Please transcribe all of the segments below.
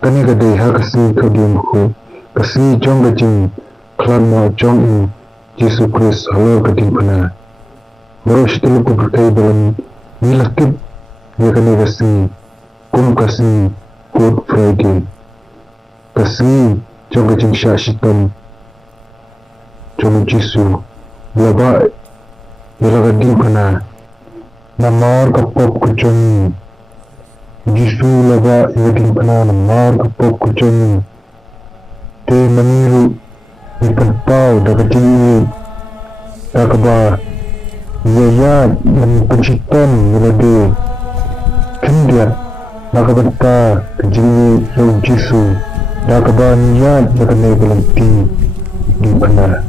kani ka dei ha kasi kadim ko kasi jong ka jing klan mo jong in Jesus Christ halo ka din pana maro shtilu ko berkai dalam nilakib ya kani kasi kum kasi Good Friday kasi jong ka jing sha shitam jong Jesus laba ilaga din pana namar ka pop ko jong Jesus laba ilaga din pana namar ka pop ko jong te maniru ikan pau daga jing daga ba yaya dan pencitan melade kendia daga banta jing yau Jesus daga ba niat daga nebelanti di mana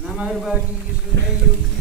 Nama bagi Yesus, Yesus,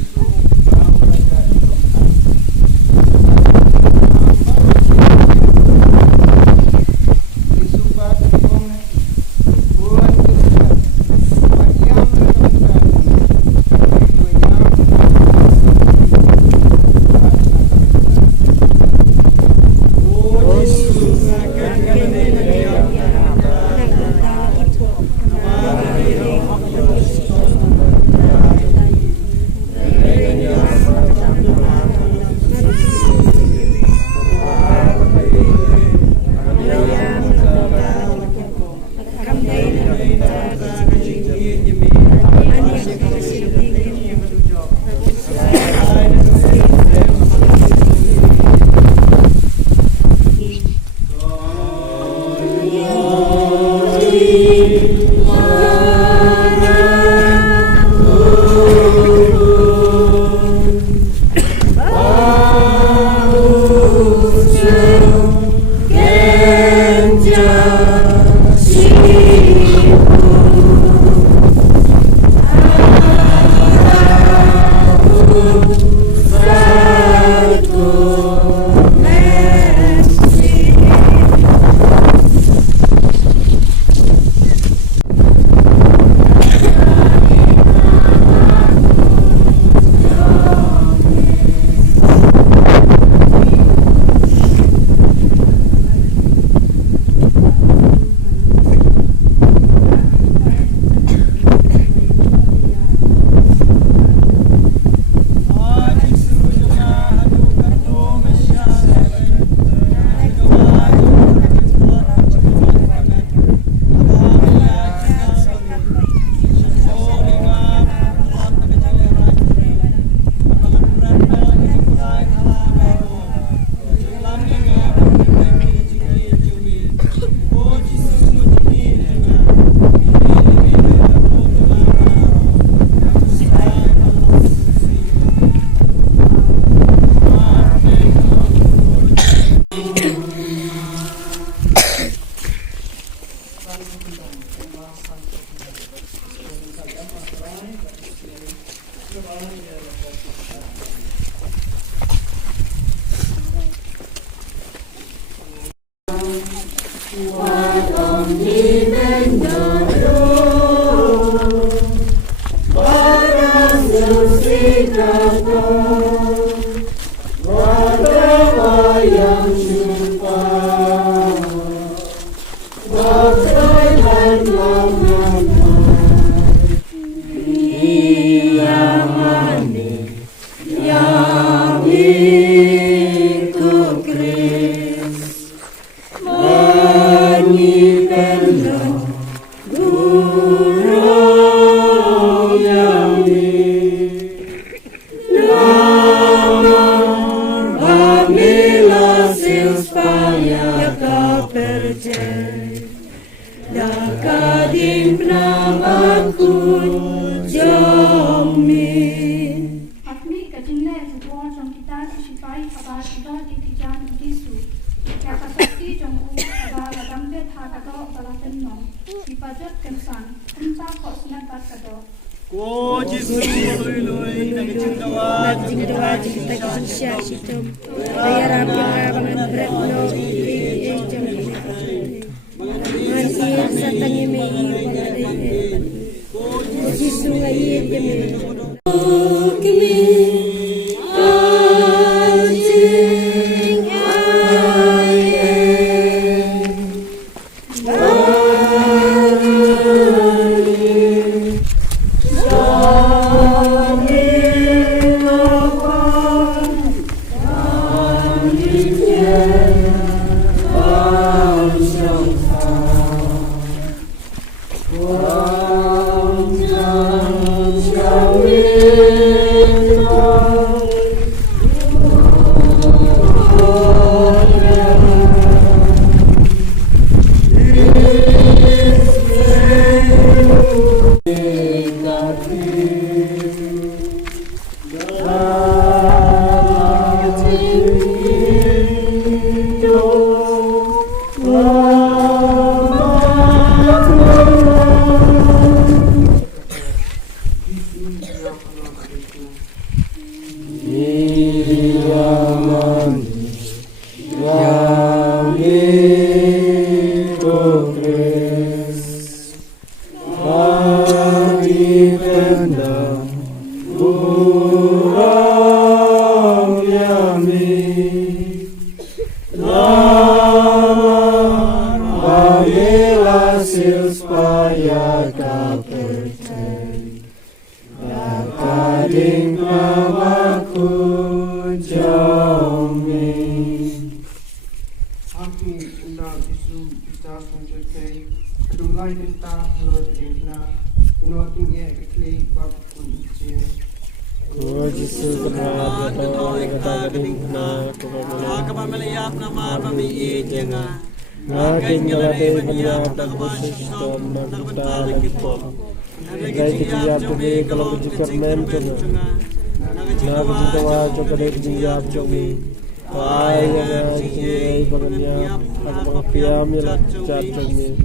Ayah cumi bangnya abang piam ya cat cumi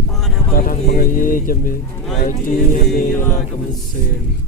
kadang bangai cumi haji hame la kamsen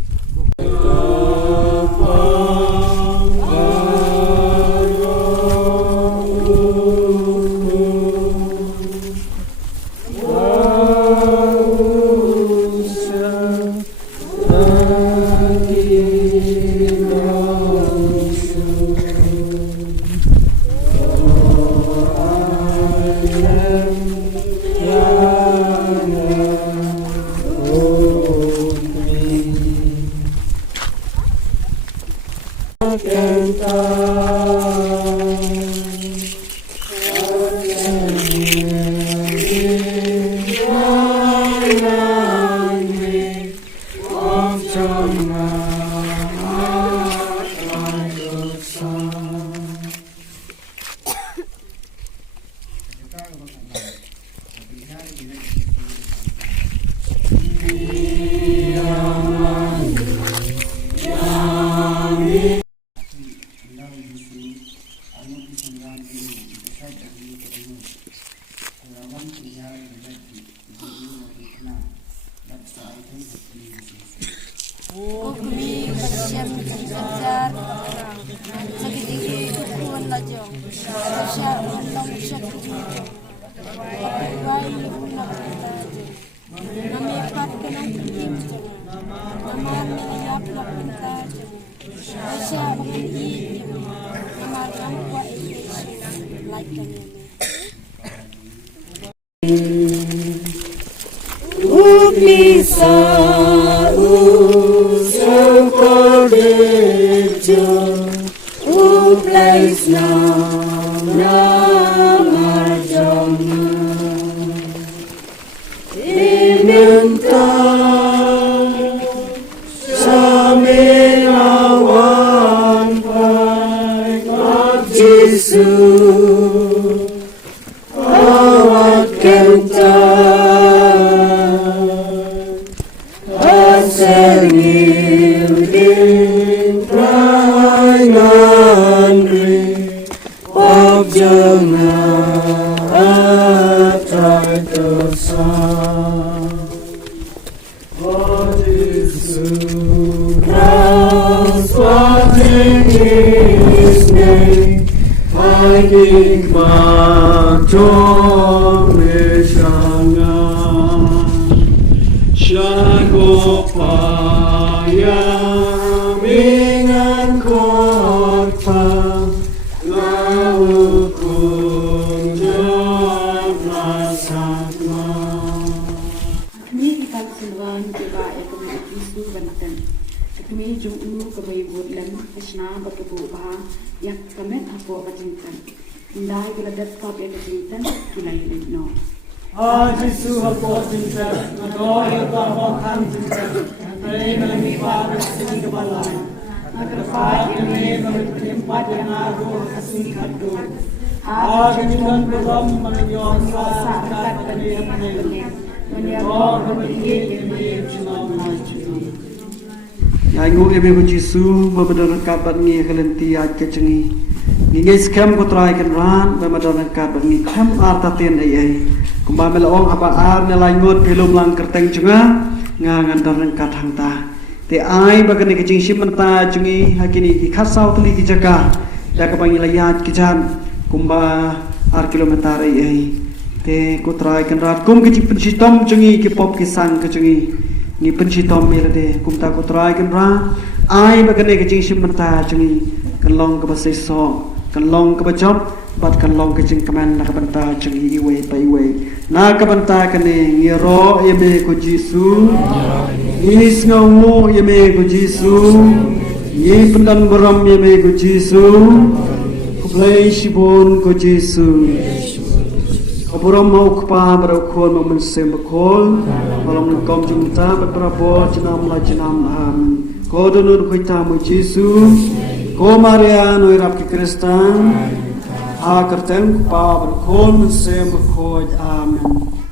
Ngô ebe ko Jisu bebedaran kabat ngi kelenti at kecengi ngi skam ko try kan ran bebedaran kabat ngi kham artaten ai kumba melong apa ar nelai ngot pelum lang kerteng cunga ngandaran kat hangta te ai bagani kecing simenta cungi hakini ki khasau tuli ki jaka da ka bangi layat kijan kumba ar kilometer ai te ko try kan rat kum ki pensitom cungi ki pop ki sang ke cungi ni pensitom merde kumta ko try kan ra ai bagani kecing simenta cungi kan long ka baseso kan long ka bajop bat kan long kecing kaman nak banta cungi iwe pa iwe na ka banta kane ngiro yeme ko Jisu is ngawo yeme ko Jisu ye pendan beram yeme ko Jisu ko play shibon ko Jisu Apuram mau kpa berakon mau mensem bekol malam kom jumta berapa jenam la jenam ko donur kuita mu Jisu ko Maria no irap ki Kristan a kerteng kpa berakon mensem bekol amen